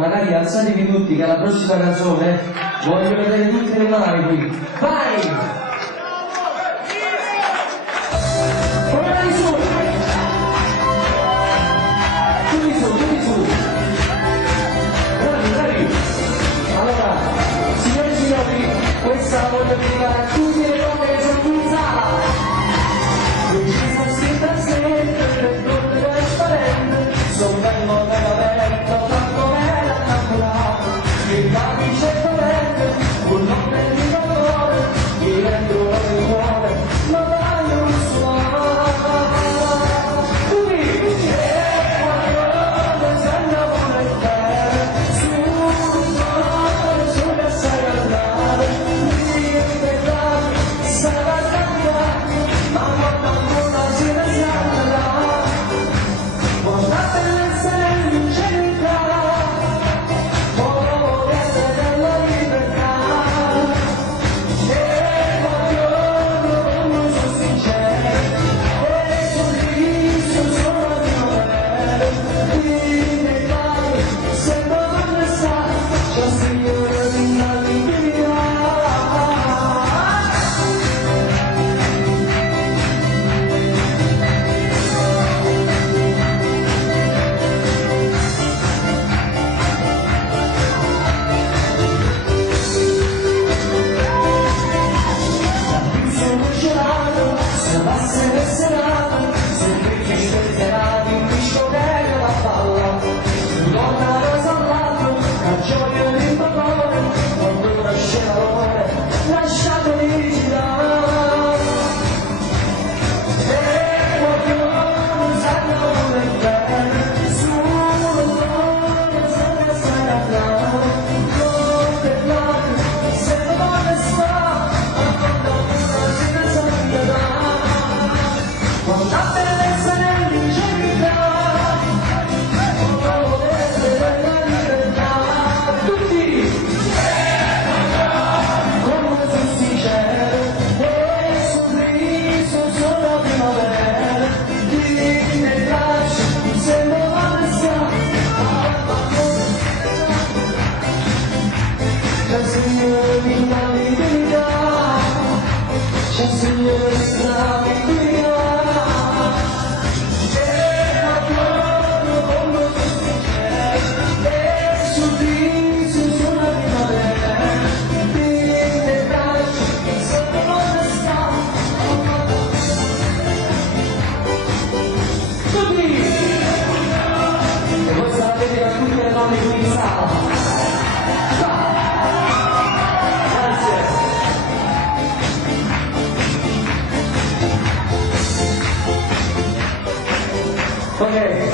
magari alzatevi tutti che alla prossima canzone voglio vedere tutte le mani qui. Vai! Questa voglio dedicare a tutti le donne che sono qui in sala. Qui ci sono scritte sempre le donne trasparenti, sono bello veramente tanto bella innamorata. Mi capisce talento, un nome di valore, mi rendo il cuore, ma dai un suono. Qui è qualcosa se ne vuole bene, sulle sai andare. Okay.